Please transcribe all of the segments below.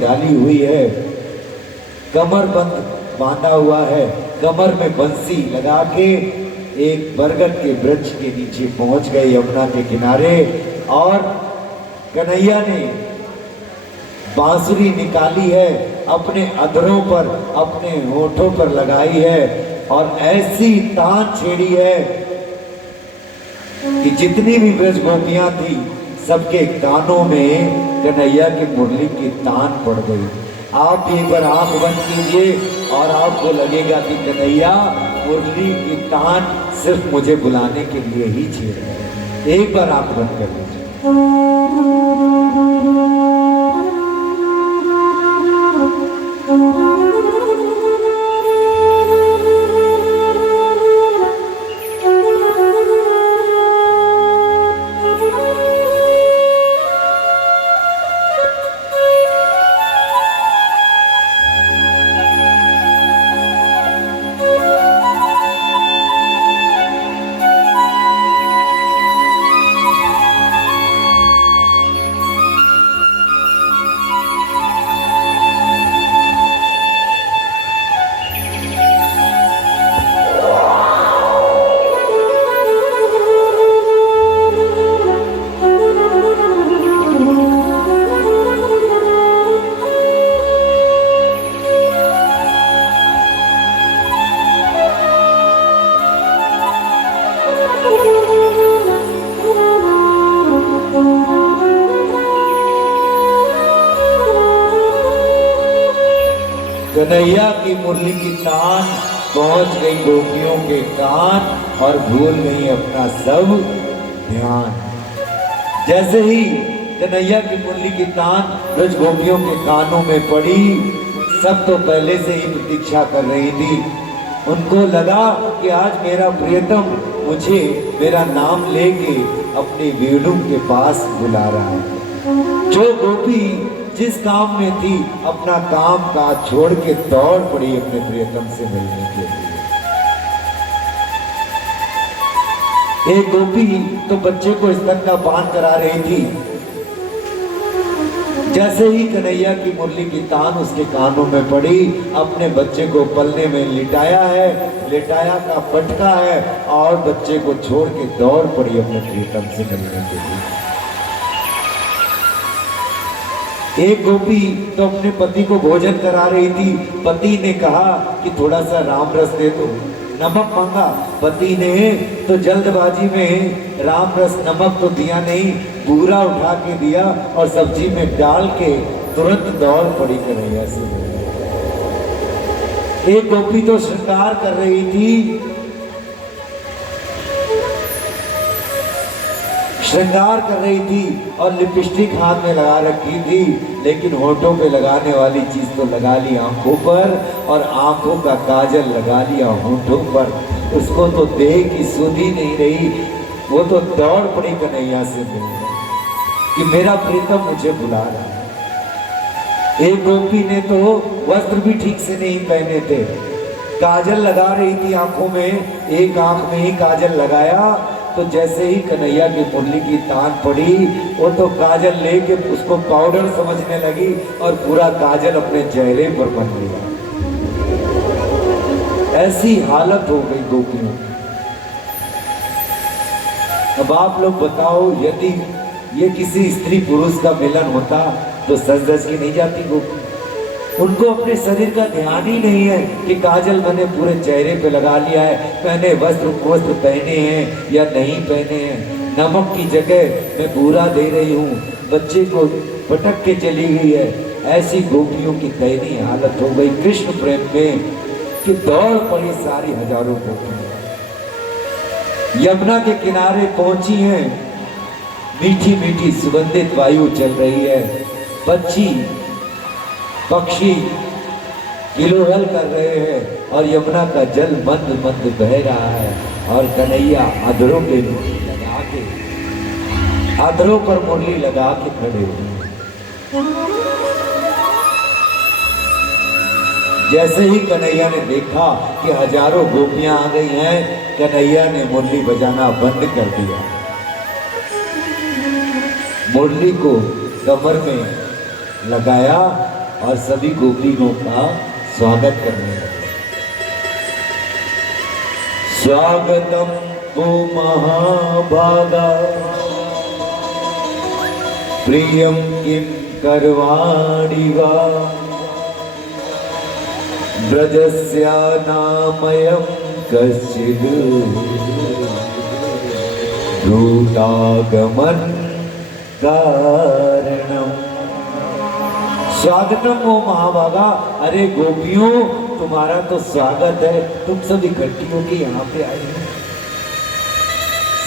डाली हुई है, कमर बंद बांधा हुआ है, कमर में बंसी लगा के एक बरगद के वृक्ष के नीचे पहुंच गए यमुना के किनारे। और कन्हैया ने बांसुरी निकाली है, अपने अधरों पर, अपने होठों पर लगाई है और ऐसी तान छेड़ी है कि जितनी भी ब्रज गोपियां थी सबके कानों में कन्हैया की मुरली की तान पड़ गई। आप भी एक बार आंख बंद कीजिए और आपको लगेगा कि कन्हैया मुरली की तान सिर्फ मुझे बुलाने के लिए ही छेड़ रहे हैं। एक बार आंख बंद कर लीजिए। कन्हैया की मुरली की तान पहुंच गई गोपियों के कान और भूल गई अपना सब ध्यान। जैसे ही कन्हैया की मुरली की तान ब्रज गोपियों के कानों में पड़ी, सब तो पहले से ही प्रतीक्षा कर रही थी। उनको लगा कि आज मेरा प्रियतम मुझे मेरा नाम लेके अपनी वेणु के पास बुला रहा है। जो गोपी जिस काम में थी अपना काम काज छोड़ के दौड़ पड़ी अपने प्रियतम से मिलने के लिए। एक गोपी तो बच्चे को स्तन का पान करा रही थी। जैसे ही कन्हैया की मुरली की तान उसके कानों में पड़ी, अपने बच्चे को पलने में लिटाया है, लिटाया का पटका है और बच्चे को छोड़ के दौड़ पड़ी अपने प्रियतम से मिलने के लिए। एक गोपी तो अपने पति को भोजन करा रही थी। पति ने कहा कि थोड़ा सा राम रस दे दो, नमक मांगा। पति ने तो जल्दबाजी में राम रस नमक तो दिया नहीं, पूरा उठा के दिया और सब्जी में डाल के तुरंत दौड़ पड़ी कन्हैया से। एक गोपी तो श्रृंगार कर रही थी, श्रृंगार कर रही थी और लिपस्टिक हाथ में लगा रखी थी, लेकिन होठों पे लगाने वाली चीज तो लगा ली आंखों पर और आंखों का काजल लगा लिया होठों पर। उसको तो देख की सुधी नहीं रही, वो तो दौड़ पड़ी कन्हैया से मिलने कि मेरा प्रीतम मुझे बुला रहा है। एक गोपी ने तो वस्त्र भी ठीक से नहीं पहने थे, काजल लगा रही थी आंखों में, एक आंख में ही काजल लगाया तो जैसे ही कन्हैया की मुरली की तान पड़ी, वो तो काजल लेके उसको पाउडर समझने लगी और पूरा काजल अपने चेहरे पर बन लिया। ऐसी हालत हो गई गोपियों की। अब आप लोग बताओ, यदि ये किसी स्त्री पुरुष का मिलन होता तो सज धज की नहीं जाती गोपी? उनको अपने शरीर का ध्यान ही नहीं है कि काजल मैंने पूरे चेहरे पे लगा लिया है, मैंने वस्त्र पहने हैं या नहीं पहने हैं, नमक की जगह मैं बूरा दे रही हूँ, बच्चे को पटक के चली गई है। ऐसी गोपियों की दयनीय हालत हो गई कृष्ण प्रेम में कि दौड़ पड़ी सारी हजारों गोपियां। यमुना के किनारे पहुंची हैं, मीठी मीठी सुगंधित वायु चल रही है, पक्षी किलोहल कर रहे हैं और यमुना का जल मंद मंद बह रहा है और कन्हैया अधरों पे मुरली लगा के, अधरों पर मुरली लगा के खड़े हुए। जैसे ही कन्हैया ने देखा कि हजारों गोपियां आ गई हैं, कन्हैया ने मुरली बजाना बंद कर दिया। मुरली को कमर में लगाया और सभी गोपियों का स्वागत करने लगे। स्वागतम ओ महाभागा प्रियम किम करवाणि वा ब्रजस्य नामयं कश्चिद् भूतागमन कारणम। स्वागतम ओ महाभागा, अरे गोपियों तुम्हारा तो स्वागत है, तुम सब इकट्ठी होकर यहाँ पे आई हो।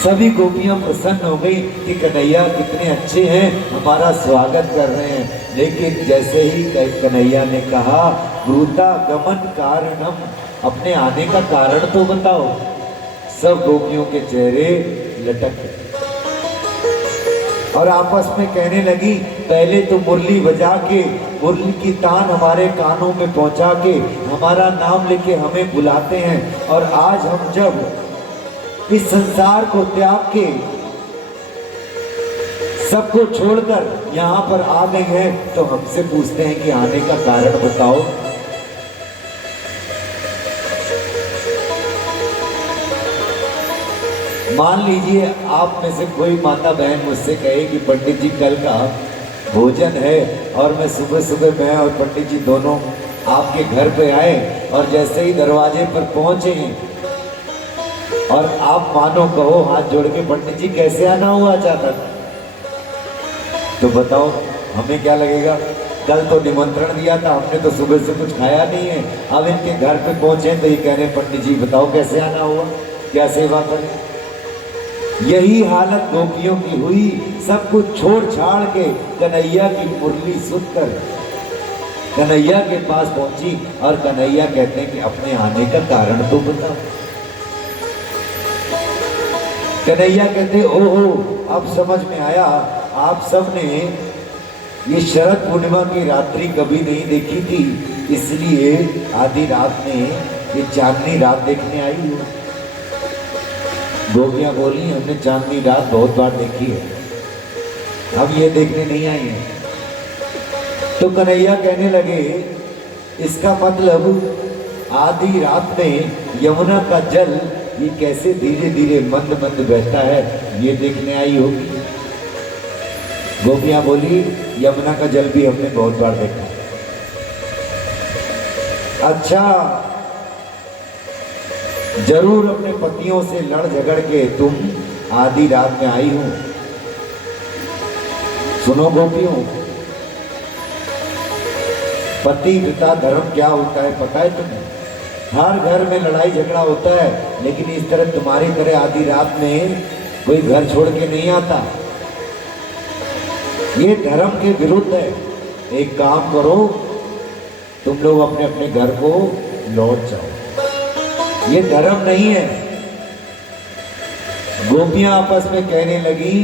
सभी गोपियां प्रसन्न हो गई कि कन्हैया कितने अच्छे हैं, हमारा स्वागत कर रहे हैं। लेकिन जैसे ही कन्हैया ने कहा भूतागमन कारणम, अपने आने का कारण तो बताओ, सब गोपियों के चेहरे लटक गए और आपस में कहने लगी, पहले तो मुरली बजा के, मुरली की तान हमारे कानों में पहुंचा के हमारा नाम लेके हमें बुलाते हैं, और आज हम जब इस संसार को त्याग के सबको छोड़कर यहाँ पर आ गए हैं, तो हमसे पूछते हैं कि आने का कारण बताओ। मान लीजिए आप में से कोई माता बहन मुझसे कहे कि पंडित जी कल का भोजन है, और मैं सुबह सुबह मैं और पंडित जी दोनों आपके घर पे आए, और जैसे ही दरवाजे पर पहुंचे और आप मानो कहो हाथ जोड़ के, पंडित जी कैसे आना हुआ अचानक, तो बताओ हमें क्या लगेगा? कल तो निमंत्रण दिया था, हमने तो सुबह से कुछ खाया नहीं है, अब इनके घर पे पहुंचे तो ये कह रहे पंडित जी बताओ कैसे आना हुआ, क्या सेवा करें। यही हालत गोपियों की हुई, सब कुछ छोड़ छाड़ के कन्हैया की मुरली सुनकर कन्हैया के पास पहुंची, और कन्हैया कहते हैं कि अपने आने का कारण तो बताओ। कन्हैया कहते ओहो अब समझ में आया, आप सब ने ये शरद पूर्णिमा की रात्रि कभी नहीं देखी थी, इसलिए आधी रात में ये चांदनी रात देखने आई हो। गोपियां बोली हमने चांदनी रात बहुत बार देखी है, हम ये देखने नहीं आई हैं। तो कन्हैया कहने लगे इसका मतलब आधी रात में यमुना का जल ये कैसे धीरे धीरे मंद मंद बहता है, ये देखने आई होगी। गोपियां बोली यमुना का जल भी हमने बहुत बार देखा। अच्छा जरूर अपने पतियों से लड़ झगड़ के तुम आधी रात में आई हो। सुनो गोपियों, पति पिता धर्म क्या होता है पता है तुम्हें? हर घर में लड़ाई झगड़ा होता है, लेकिन इस तरह तुम्हारी तरह आधी रात में कोई घर छोड़ के नहीं आता। ये धर्म के विरुद्ध है। एक काम करो, तुम लोग अपने अपने घर को लौट जाओ, ये धर्म नहीं है। गोपियां आपस में कहने लगी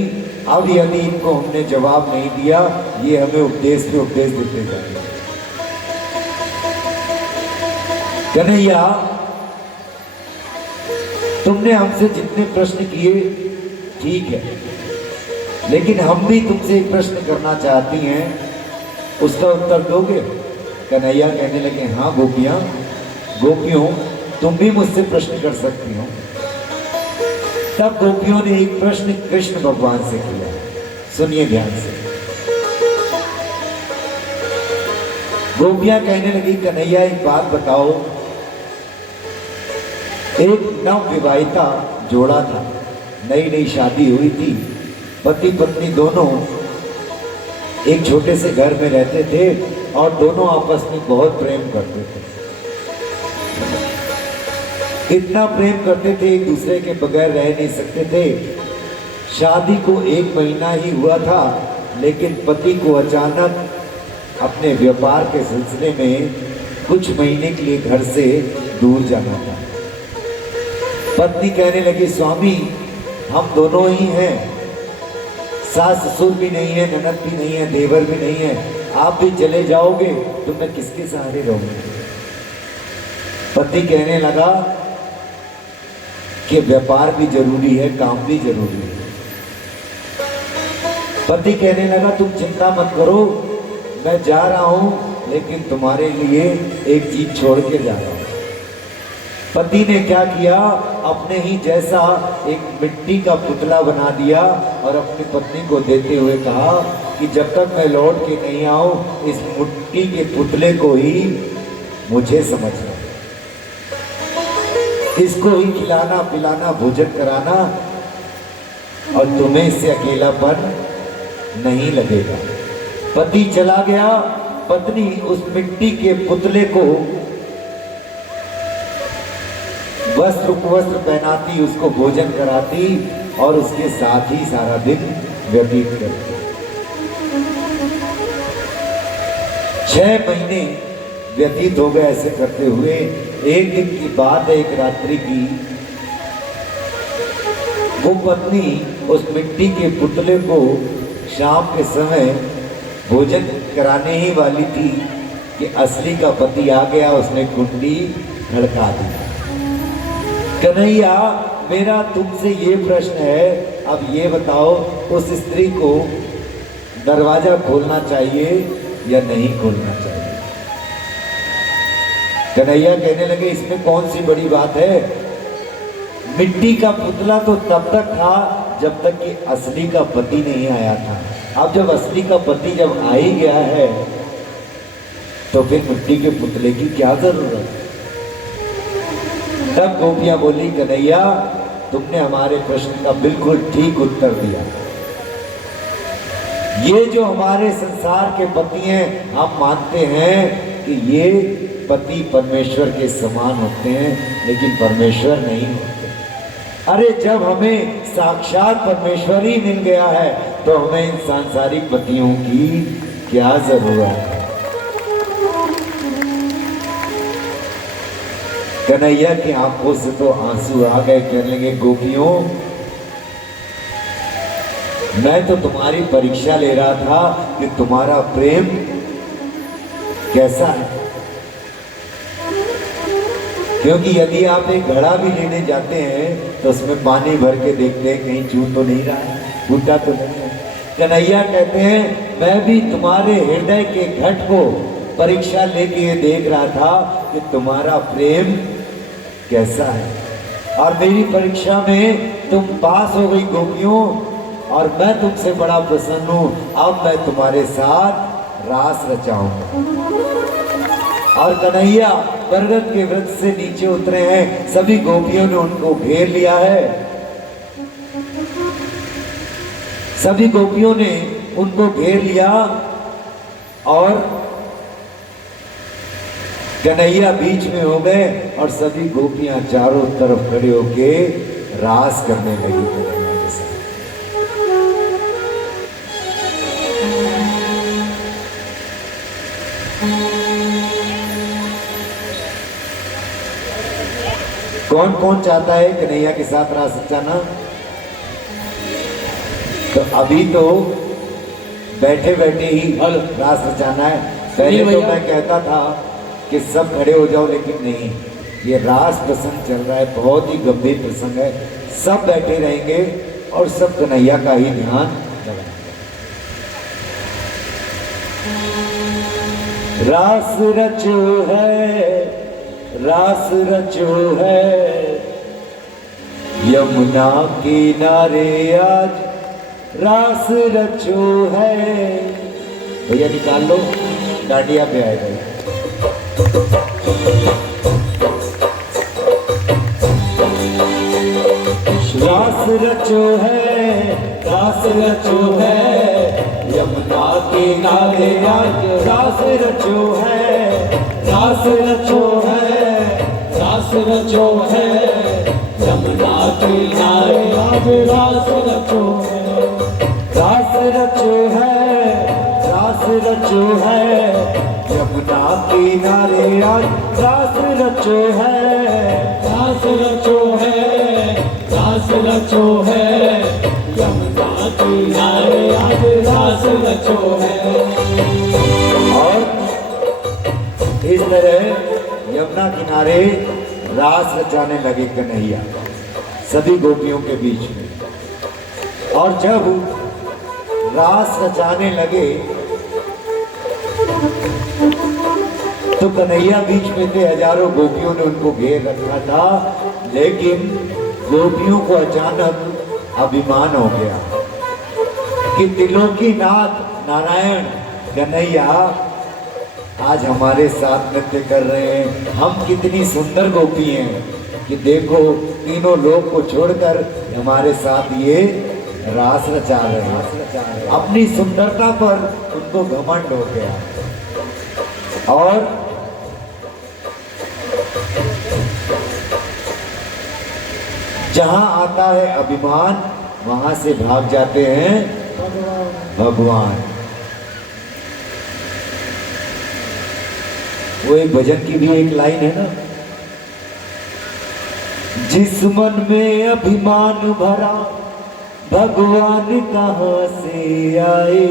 अब यदि इनको हमने जवाब नहीं दिया, ये हमें उपदेश पे उपदेश देते जाएंगे। कन्हैया तुमने हमसे जितने प्रश्न किए ठीक है, लेकिन हम भी तुमसे एक प्रश्न करना चाहती हैं, उसका उत्तर दोगे? कन्हैया कहने लगे हाँ गोपियों तुम भी मुझसे प्रश्न कर सकती हो। तब गोपियों ने एक प्रश्न कृष्ण भगवान से किया, सुनिए ध्यान से। गोपियां कहने लगी कन्हैया एक बात बताओ, एक नव विवाहिता जोड़ा था, नई नई शादी हुई थी, पति पत्नी दोनों एक छोटे से घर में रहते थे और दोनों आपस में बहुत प्रेम करते थे। इतना प्रेम करते थे एक दूसरे के बगैर रह नहीं सकते थे। शादी को 1 महीना ही हुआ था, लेकिन पति को अचानक अपने व्यापार के सिलसिले में कुछ महीने के लिए घर से दूर जाना था। पत्नी कहने लगी स्वामी हम दोनों ही हैं, सास ससुर भी नहीं है, ननद भी नहीं है, देवर भी नहीं है, आप भी चले जाओगे तो मैं किसके सहारे रहूंगी? पति कहने लगा कि व्यापार भी जरूरी है, काम भी जरूरी है। पति कहने लगा तुम चिंता मत करो, मैं जा रहा हूं, लेकिन तुम्हारे लिए एक चीज छोड़ के जा रहा हूं। पति ने क्या किया, अपने ही जैसा एक मिट्टी का पुतला बना दिया और अपनी पत्नी को देते हुए कहा कि जब तक मैं लौट के नहीं आऊं, इस मिट्टी के पुतले को ही मुझे समझना, इसको ही खिलाना पिलाना भोजन कराना, और तुम्हें इससे अकेलापन नहीं लगेगा। पति चला गया, पत्नी उस मिट्टी के पुतले को वस्त्र उपवस्त्र पहनाती, उसको भोजन कराती और उसके साथ ही सारा दिन व्यतीत करती। 6 महीने व्यतीत हो गए ऐसे करते हुए। एक दिन की बात है, एक रात्रि की, वो पत्नी उस मिट्टी के पुतले को शाम के समय भोजन कराने ही वाली थी कि असली का पति आ गया। उसने कुंडी खड़का दी। कन्हैया, मेरा तुमसे ये प्रश्न है, अब ये बताओ, उस स्त्री को दरवाजा खोलना चाहिए या नहीं खोलना चाहिए? कन्हैया कहने लगे, इसमें कौन सी बड़ी बात है? मिट्टी का पुतला तो तब तक था जब तक कि असली का पति नहीं आया था। अब जब असली का पति जब आ ही गया है तो फिर मिट्टी के पुतले की क्या जरूरत? तब गोपियां बोली, कन्हैया तुमने हमारे प्रश्न का बिल्कुल ठीक उत्तर दिया। ये जो हमारे संसार के पति हैं, हम मानते हैं कि ये पति परमेश्वर के समान होते हैं, लेकिन परमेश्वर नहीं होते। अरे जब हमें साक्षात परमेश्वर ही मिल गया है तो हमें इन सांसारिक पतियों की क्या जरूरत है? कन्हैया की आंखों से तो आंसू आ गए। कहने लगे, गोपियों, मैं तो तुम्हारी परीक्षा ले रहा था कि तुम्हारा प्रेम कैसा है, क्योंकि यदि आप एक घड़ा भी लेने जाते हैं तो उसमें पानी भर के देखते हैं कहीं चूर तो नहीं रहा है, फूटा तो नहीं है। कन्हैया कहते हैं, मैं भी तुम्हारे हृदय के घट को परीक्षा लेके ये देख रहा था कि तुम्हारा प्रेम कैसा है, और मेरी परीक्षा में तुम पास हो गई गोपियों, और मैं तुमसे बड़ा प्रसन्न हूं। अब मैं तुम्हारे साथ रास रचाऊंगा। और कन्हैया बरगद के वृक्ष से नीचे उतरे हैं। सभी गोपियों ने उनको घेर लिया है। सभी गोपियों ने उनको घेर लिया और कन्हैया बीच में हो गए और सभी गोपियां चारों तरफ खड़े होके रास करने लगी कन्हैया के साथ। कौन कौन चाहता है कन्हैया के साथ रास रचाना? तो अभी तो बैठे बैठे ही रास रचाना है। पहले तो मैं कहता था कि सब खड़े हो जाओ, लेकिन नहीं, ये रास प्रसंग चल रहा है, बहुत ही गंभीर प्रसंग है। सब बैठे रहेंगे और सब कन्हैया का ही ध्यान लगाएंगे। रास रचो है, रास रचो है, यमुना किनारे आज रास रचो है। भैया निकाल लो, डांडिया पे आएगा। रास रचो है, रास रचो है, यमुना किनारे आज रास रचो है, रास रचो है, रास रचो है, यमुना किनारे आज रास रचो है, रास रचो है, रास रचो है, यमुना किनारे आज रास रचो है, रास रचो है, रास रचो है, यमुना किनारे आज रास रचो है। और इस तरह यमुना किनारे रास रचाने लगे कन्हैया सभी गोपियों के बीच में। और जब रास रचाने लगे तो कन्हैया बीच में थे, हजारों गोपियों ने उनको घेर रखा था, लेकिन गोपियों को अचानक अभिमान हो गया कि त्रिलोकीनाथ नारायण कन्हैया आज हमारे साथ नृत्य कर रहे हैं। हम कितनी सुंदर गोपी हैं कि देखो तीनों लोग को छोड़कर हमारे साथ ये रास रचा रहे हैं। अपनी सुंदरता पर उनको घमंड हो गया और जहां आता है अभिमान वहां से भाग जाते हैं भगवान। वो एक भजन की भी एक लाइन है ना, जिस मन में अभिमान भरा भगवान कहाँ से आए।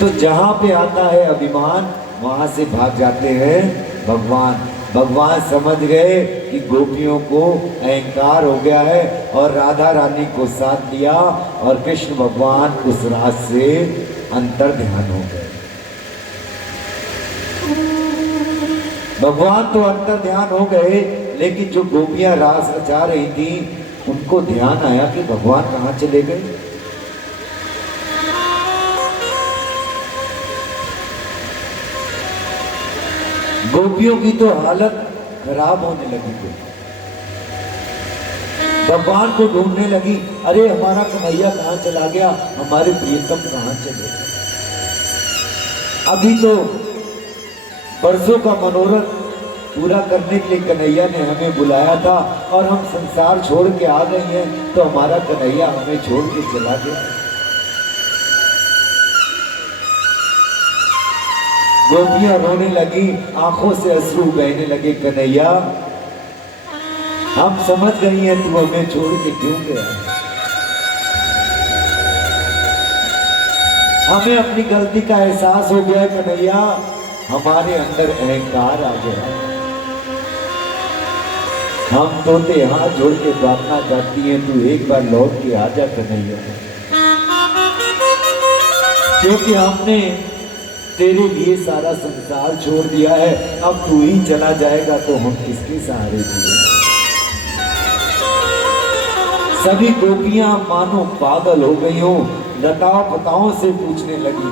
तो जहां पे आता है अभिमान वहां से भाग जाते हैं भगवान। भगवान समझ गए कि गोपियों को अहंकार हो गया है और राधा रानी को साथ लिया और कृष्ण भगवान उस रात से अंतर ध्यान हो गए। भगवान तो अंतर ध्यान हो गए, लेकिन जो गोपियां रास रचा रही थी उनको ध्यान आया कि भगवान कहां चले गए। गोपियों की तो हालत खराब होने लगी थी, भगवान को ढूंढने लगी, अरे हमारा कन्हैया कहां चला गया, हमारे प्रियतम कहां चले। अभी तो बरसों का मनोरथ पूरा करने के लिए कन्हैया ने हमें बुलाया था और हम संसार छोड़ के आ गए हैं, तो हमारा कन्हैया हमें छोड़ के चला गया। गोपियां रोने लगी, आंखों से अश्रु बहने लगे। कन्हैया हम समझ गई हैं तू हमें छोड़ के क्यों गया। हमें अपनी गलती का एहसास हो गया कन्हैया, हमारे अंदर अहंकार आ गया। हम तो ते हाथ जोड़ के प्रार्थना करती हैं तू एक बार लौट के आ जा कन्हैया, क्योंकि हमने तेरे लिए सारा संसार छोड़ दिया है। अब तू ही चला जाएगा तो हम किसके सहारे जिए। सभी गोपियां मानो पागल हो गई हो, लताओं पताओं से पूछने लगी।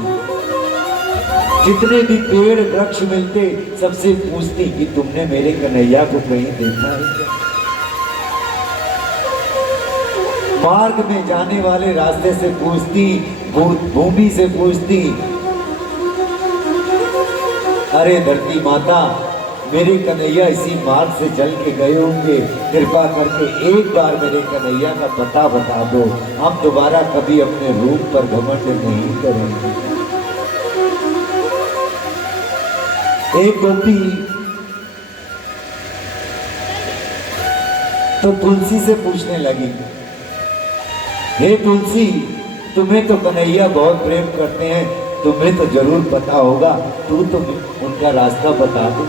जितने भी पेड़ वृक्ष मिलते सबसे पूछती कि तुमने मेरे कन्हैया को कहीं देखा है क्या। मार्ग में जाने वाले रास्ते से पूछती, भूमि से पूछती, अरे धरती माता मेरे कन्हैया इसी मार्ग से चल के गए होंगे, कृपा करके एक बार मेरे कन्हैया का पता बता दो, हम दोबारा कभी अपने रूप पर घमंड नहीं करेंगे। एक गोपी तो तुलसी से पूछने लगी, हे तुलसी तुम्हें तो कन्हैया बहुत प्रेम करते हैं, तुम्हें तो जरूर पता होगा, तू तो उनका रास्ता बता दो।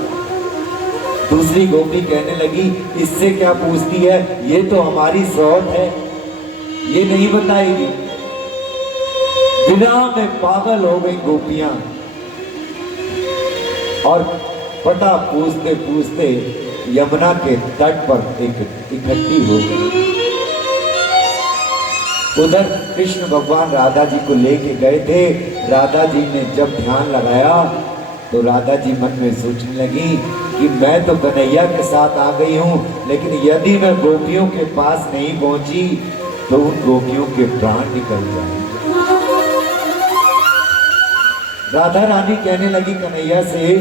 दूसरी गोपी कहने लगी, इससे क्या पूछती है, ये तो हमारी सौत है, ये नहीं बताएगी। बिना में पागल हो गई गोपियां और पता पूछते पूछते यमुना के तट पर इकट्ठी हो गई। उधर कृष्ण भगवान राधा जी को लेके गए थे। राधा जी ने जब ध्यान लगाया तो राधा जी मन में सोचने लगी कि मैं तो कन्हैया के साथ आ गई हूँ, लेकिन यदि मैं गोपियों के पास नहीं पहुंची तो उन गोपियों के प्राण निकल जाएंगे। राधा रानी कहने लगी कन्हैया से,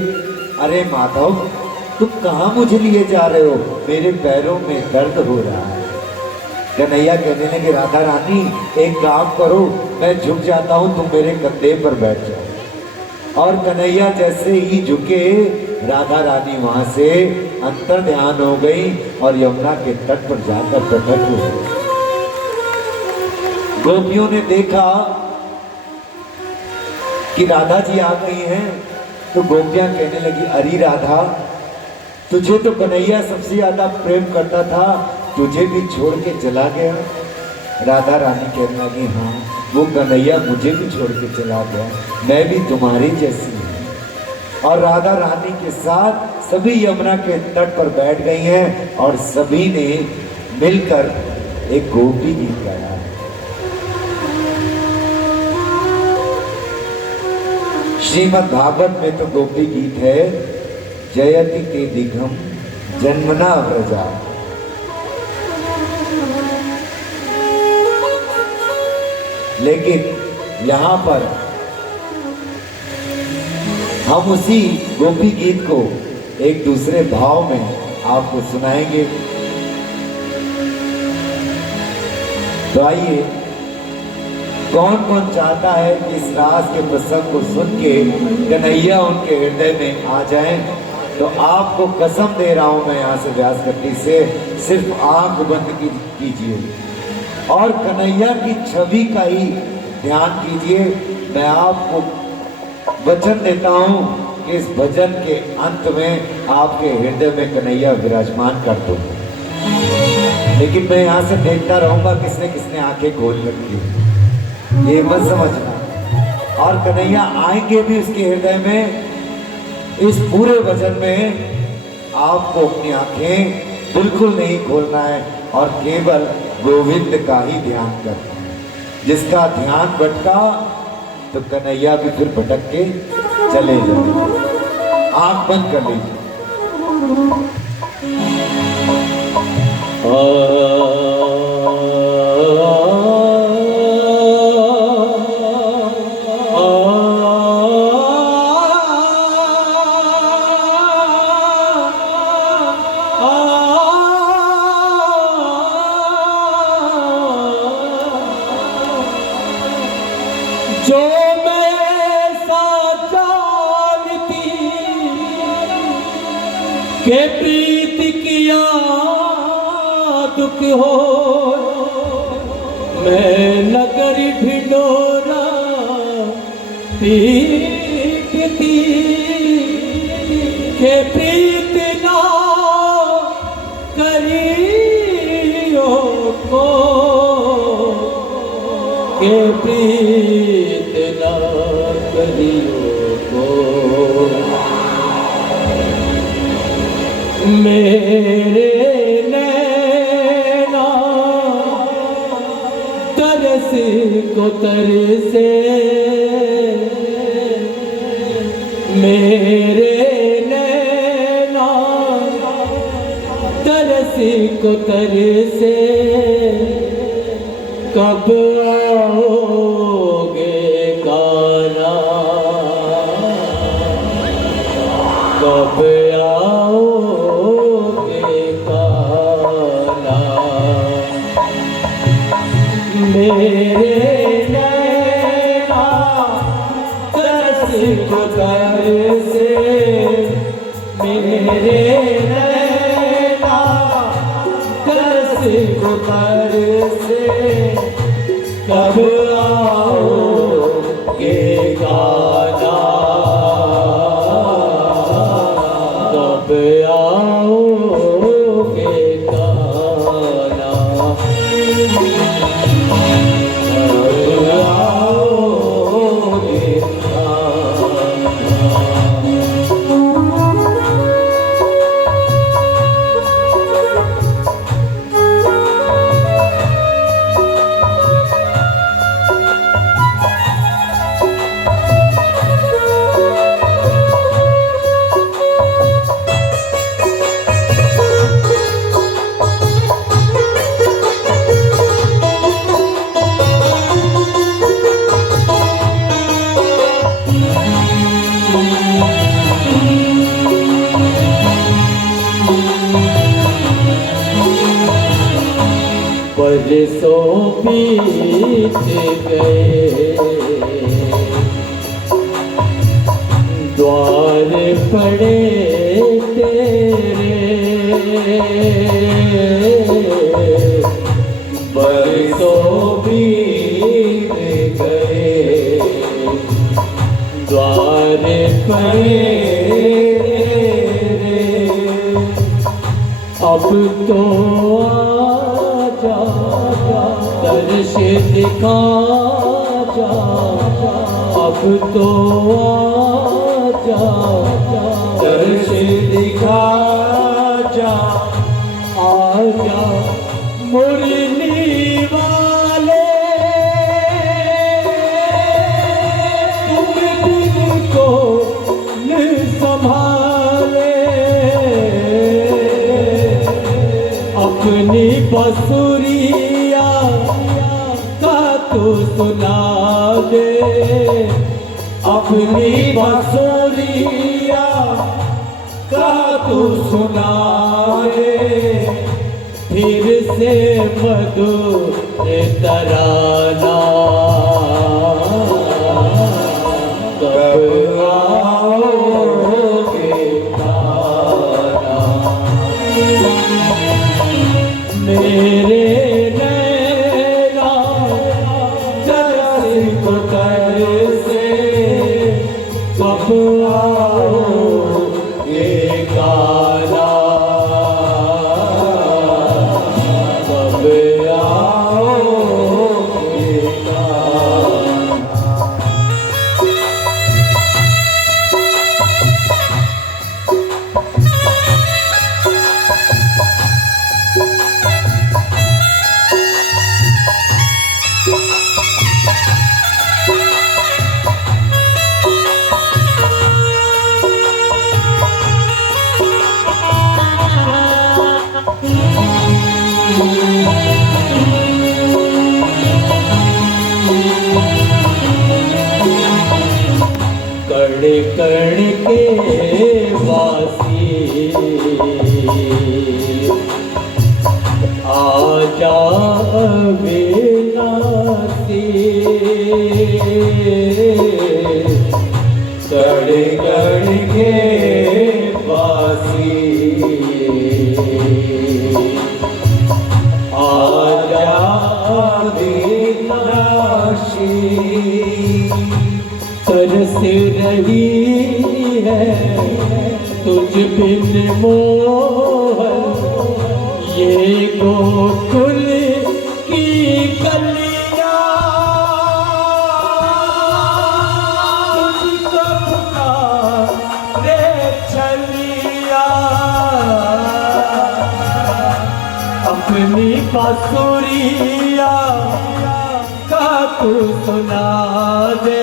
अरे माधव तुम कहाँ मुझे लिए जा रहे हो, मेरे पैरों में दर्द हो रहा है। कन्हैया कहने लगे, राधा रानी एक काम करो, मैं झुक जाता हूँ, तुम मेरे कंधे पर बैठ जाओ। और कन्हैया जैसे ही झुके, राधा रानी वहां से अंतर ध्यान हो गई और यमुना के तट पर जाकर प्रकट हो गई। गोपियों ने देखा कि राधा जी आ गई हैं, तो गोपियां कहने लगी, अरे राधा तुझे तो कन्हैया सबसे ज्यादा प्रेम करता था, तुझे भी छोड़ के चला गया। राधा रानी कहने लगी, हाँ वो कन्हैया मुझे भी छोड़ के चला गया, मैं भी तुम्हारी जैसी हूँ। और राधा रानी के साथ सभी यमुना के तट पर बैठ गई हैं और सभी ने मिलकर एक गोपी गीत गाया। श्रीमद् भागवत में तो गोपी गीत है, जयति के दिघम जन्मना व्रजा। लेकिन यहाँ पर हम उसी गोपी गीत को एक दूसरे भाव में आपको सुनाएंगे। तो आइए, कौन कौन चाहता है कि इस रास के प्रसंग को सुन के कन्हैया उनके हृदय में आ जाएं, तो आपको कसम दे रहा हूं मैं यहाँ से व्यासगट्टी से, सिर्फ आंख बंद कीजिए और कन्हैया की छवि का ही ध्यान कीजिए। मैं आपको वचन देता हूं कि इस भजन के अंत में आपके हृदय में कन्हैया विराजमान कर दूं। लेकिन मैं यहाँ से देखता रहूंगा किसने किसने आंखें खोल रखी, ये मत समझना। और कन्हैया आएंगे भी उसके हृदय में। इस पूरे भजन में आपको अपनी आंखें बिल्कुल नहीं खोलना है और केवल गोविंद का ही ध्यान करना है। जिसका ध्यान भटका तो कन्हैया भी फिर भटक के चले जाएंगे। आंख बंद कर लीजिए। जो मैं जानती के प्रीत किया दुख हो, मैं नगर ढिंढोरा पीटती के प्रीत ना करियो को, के प्रीत ना करियो को। मेरे नैना तरस को तरसे, मेरे नैना तरस को तरसे, कब आओगे कान्हा, कब आओगे कान्हा। मेरे नैना तरस को तरसे, मेरे नैना तरस को तरसे, कब आओगे कान्हा, कब आओगे कान्हा, कब आओगे बरसों बीत गए, द्वार पड़े तेरे, बरसों बीत गए, द्वार पड़े तेरे, अब तो आजा दर्श दिखा जा, अब तो आजा, दर्श दिखा जा, आजा मुरली वाले, तुम दिल को न संभाले, अपनी बसुरिया का तू सुना दे, अपनी बसुरिया का तू सुना दे, फिर से मधुर तराना, कब आओगे तारा, मेरे नैना जैसे कोतर से, कब आओगे तारा, कब आओगे तारा। कण कण के वासी आजा अविनाशी, कण कण के वासी आजा अविनाशी, तरस रही है तुझ बिन मोहन, ये गोकुल की गलियां, तुझको पुकारे चलिया, अपनी बांसुरिया का तू सुना दे,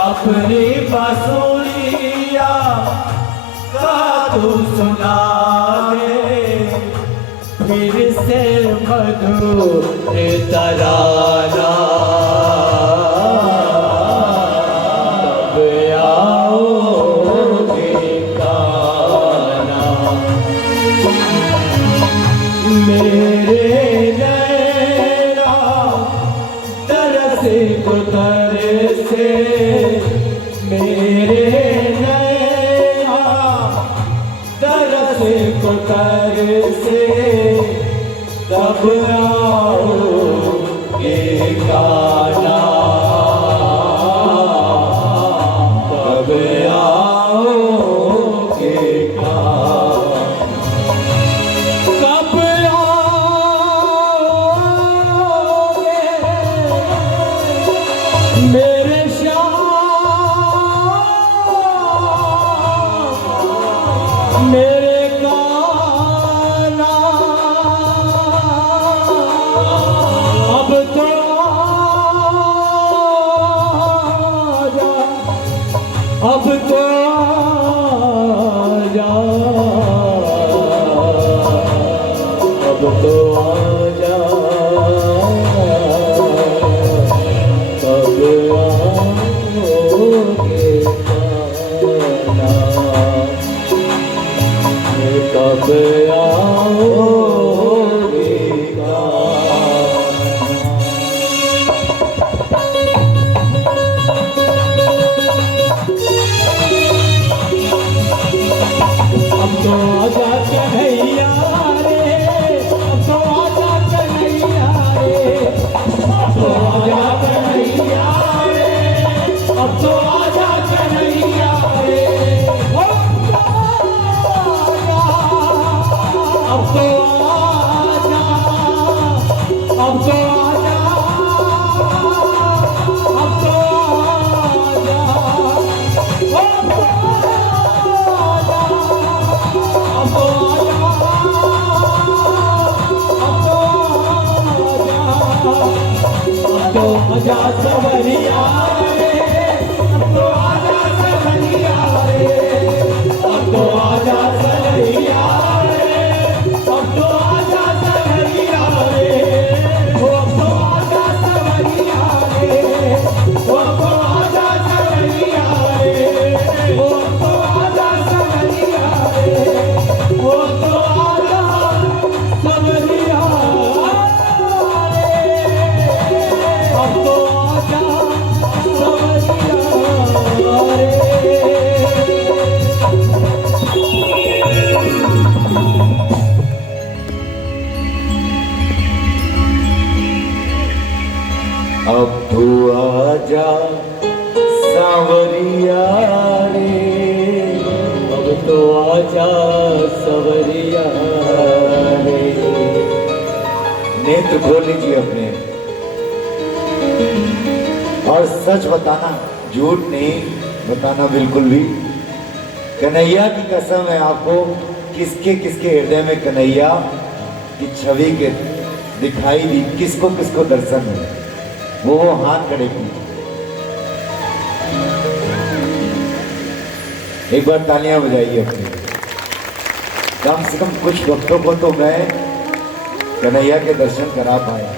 अपनी बांसुरिया का तू सुना दे, फिर से मधुर तराना, कब आओगे तारा, मेरे नैना तरस गुजर से, मेरे नैना तरस गुजर से, तब आओगे गाना, तब आओगे गाना, कब आओगे मेरे श्याम, मेरे कान्हा, अब तो आजा, अब तो आजा, अब तो आजा, कब आओगे तारा, कब आओगे तारा। अब तो आजा कन्हैया रे, अब तो आजा कन्हैया रे, अब तो आजा कन्हैया रे, अब तो आजा कन्हैया रे, अब तो आजा, अब तो आजा सवरिया रे, अब तो आजा सवरिया रे, अब तो आजा सवरिया रे, अब तो आजा सवरिया रे, अब तो आजा सवरिया रे, अब तो आजा सवरिया रे, अब तो आजा सवरिया रे, अब तो आजा सवरिया अब तो आजा सवरिया रे। अब तो आजा सावरिया रे, अब तो आजा सवरिया रे। नेत्र खोल लीजिए अपने और सच बताना, झूठ नहीं बताना बिल्कुल भी। कन्हैया की कसम है आपको, किसके किसके हृदय में कन्हैया की छवि के दिखाई दी, किसको किसको दर्शन है, वो हाथ खड़े कीजिए। एक बार तालियां बजाइए अपनी। कम से कम कुछ भक्तों को तो मैं कन्हैया के दर्शन करा पाया।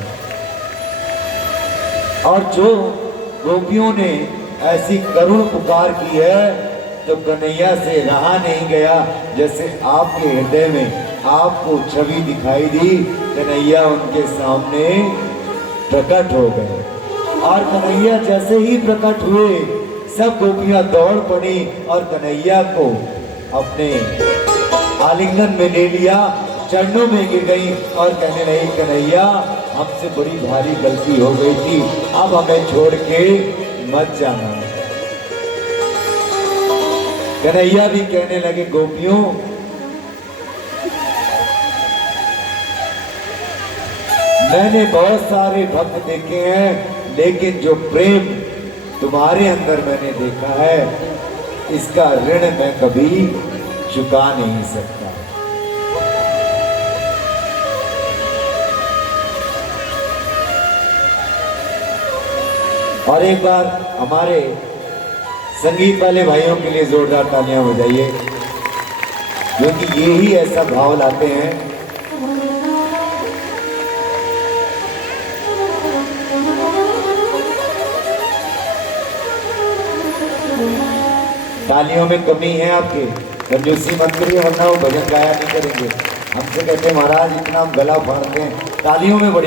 और जो गोपियों ने ऐसी करुण पुकार की है, तो कन्हैया से रहा नहीं गया। जैसे आपके हृदय में आपको छवि दिखाई दी, कन्हैया उनके सामने प्रकट हो गए। और कन्हैया जैसे ही प्रकट हुए, सब गोपियां दौड़ पड़ी और कन्हैया को अपने आलिंगन में ले लिया, चरणों में गिर गई और कहने लगी, कन्हैया हमसे बड़ी भारी गलती हो गई थी, अब हमें छोड़ के मत जाना। कन्हैया भी कहने लगे, गोपियों मैंने बहुत सारे भक्त देखे हैं, लेकिन जो प्रेम तुम्हारे अंदर मैंने देखा है, इसका ऋण मैं कभी चुका नहीं सकता। और एक बार हमारे संगीत वाले भाइयों के लिए जोरदार तालियां बजाइए, क्योंकि ये ही ऐसा भाव लाते हैं। तालियों में कमी है आपके, कंजूसी मत करिए वरना वो भजन गाया नहीं करेंगे। हमसे कहते हैं महाराज इतना हम गला फाड़ते हैं, तालियों में बड़ी